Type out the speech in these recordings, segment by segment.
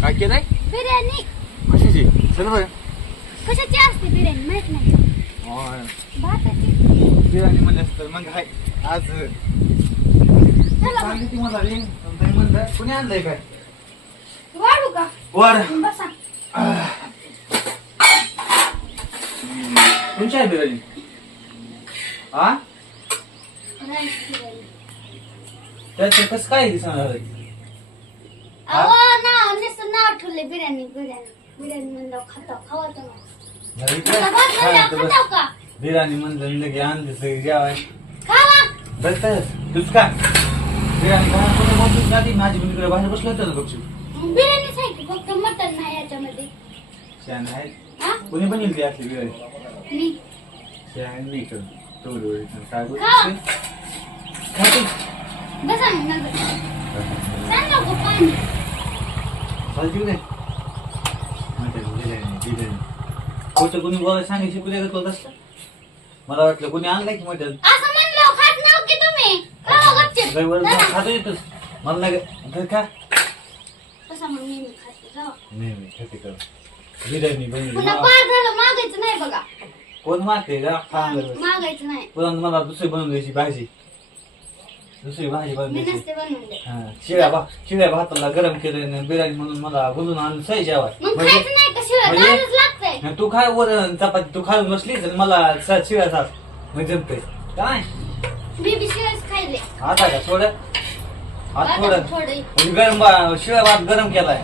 काय केलंय? बिर्याणी. कशाची चल होय? कशाची असते बिर्याणी माहीत नाही. भाताची. बिर्याणी म्हणलं तर मग हाय आज. सांगितली मला रे पण ते म्हणलं. कुणी आणलंय काय? वाढू का? वर बसा. तुमची आहे बिर्याणी? हा त्यात कसं काय दिसणार अहो नाव नुसतं नाव ठेवले बिर्याणी बिर्याणी. बिर्याणी म्हणलं खातो आता का? बिर्याणी म्हणलं लगे आणलं सगळी जेवाय. खावा. बस तर तुझ काय? बिर्याणी खाणार कोणी का ती. माझी मुलीकडे बाहेर बसलो होतं ना बघशील. बिर्याणीच आहे की फक्त मटन नाही याच्यामध्ये? आहे हा? कोणी बनवली ती असली बिर्याणी. मी. नाही कर तेवढं काय बोल खा. खाते. सांग खोटं कोणी बोलायला सांगितलं शिकू का तुला तसलं मला वाटलं कोणी आणलंय की मटन असं म्हणलं खात नाव की तुम्ही खावा गपचूप. रविवारी चला. जाऊन खातो येतोस मला नाही का बसा मग मी खाते जावा. नाही नाही खाते कर बिर्याणी बनवली पुन्हा मला- पार झालं मागायचं नाही बघा कोण मागते का चांगलं मागायचं नाही पुन्हा मला दुसरी बनवून द्यायची भाजी दुसरी भाजी दे हा, शिळ्या भा शिळ्या भाताला गरम केलं बिर्याणी म्हणून मला बोलून आणून सही जेवाय मग म्हणजे खायचं नाही का शिवाय? म्हणजे- लागतंय. तू खाय वरण चपाती तू खाऊन बसलीस आणि मला स- शिळ्या सास म्हणजे जमते काय? मी बी शिवायच खायले. आता का? थोडं? आज थोडं. थोडं. म्हणजे गरम शिळ्या भात गरम केलाय.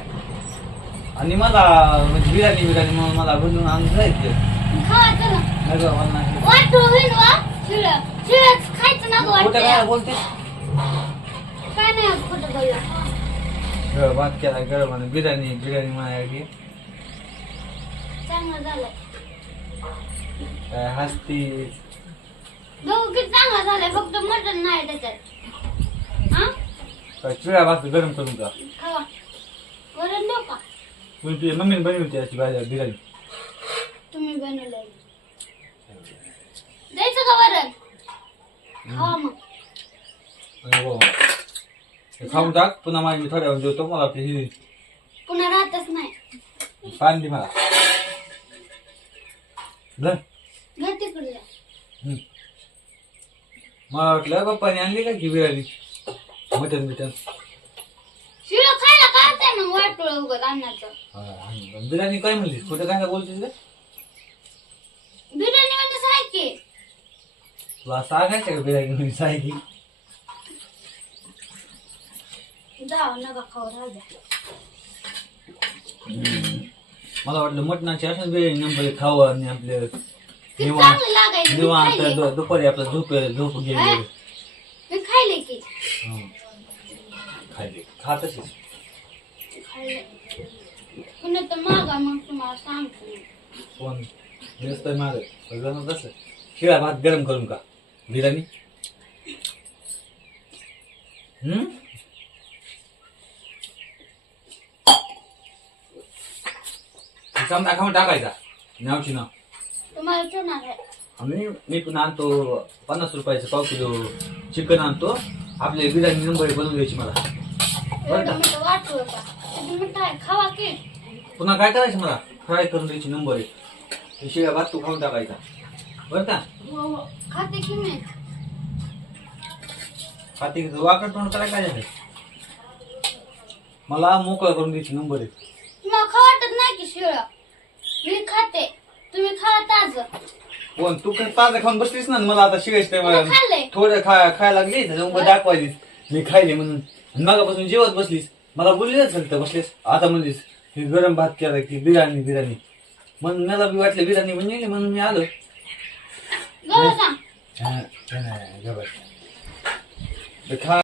आणि मला म्हणजे बिर्याणी बिर्याणी म्हणून मला बोलून आणून जायचं खावा चला नाही बा, मला नाही. वाटू होईल वा शिळं शिळच खायचं खोटं काय बोलते काय नाही आज खोटं बोलला गरम भात आणि बिर्याणी बिर्याणी माझ्याकडे चांगलं झालं काय हसती. गहू किती चांगला झालाय फक्त मटण नाही त्याच्यात हा काय चिळ्या भात गरम करून का खावा वरण देऊ का तुम्ही तुझ्या मम्मीने बनवली अशी भाजी बिर्याणी. तुम्ही बनवलंय. द्यायचं का वरण? खावा मग. हे खाऊन टाक पुन्हा माझी थोड्या जेवतो मला ही पुन्हा राहतच नाही पाणी दे मला धर. घर तिकडे हम्म. मला वाटलं बाप्पाने आणली का की बिर्याणी मटन बिटन शिळं खायला काय ना वाटोळ उगत अन्नाचं आणि बिर्याणी काय म्हणली कुठं काय बोलतेस का बिर्याणी म्हणजे की तुला सांगायचं का बिर्याणी म्हणजे सांगी जाऊ नका खाऊ राजा मला वाटलं मटणाची असं बिर्याणी नंबर खावं आणि आपलं निवांत चांगली लागायची मी निवांत खायले. दु- दुपारी आपलं झोप झोप हा? गेले मी खायले की. खायले खात असेल खायले पुन्हा तर मागा मग तुम्हाला सांगतो. कोण? नुसतं माग. सगळं तसं. शिळा भात गरम करून का बिर्याणी? हम्म? समजा खाऊन टाकायचा. नावची नाव. तुम्हाला ठेवणार आहे. आम्ही मी पण आणतो पन्नास रुपयाचं पाव किलो चिकन आणतो. आपले बिर्याणी नंबर बनवून द्यायची मला. बरं एवढं का मोठं वाटू का? किती मोठं आहे खावा की. पुन्हा काय करायचं मला? फ्राय करून द्यायची नंबर आहे. ते शिळा भात तू खाऊन टाकायचा. बरं का? हो हो. खाते की मी? खाते वाकड तोंड करायला काय झालं? मला मोकळा करून द्यायची नंबर आहे. तुम्हाला नाही की शिळ मी खाते. तुम्ही खा ताज. कोण? तू काय ताजं खाऊन बसलीस ना? मला आता शिवायचं खाल्लंय. थोडं खा खायला लागली त्याच्यामुळे दाखवायलीस. मी खायले म्हणून. आणि मगापासून जेवत बसलीस. मला बोलली ना तर बसलीस. आता म्हणलीस की गरम भात केला की बिर्याणी बिर्याणी. म्हणून मला बी वाटलं बिर्याणी बनवली म्हणून मी आलो. गवळ सांग. हा, खा.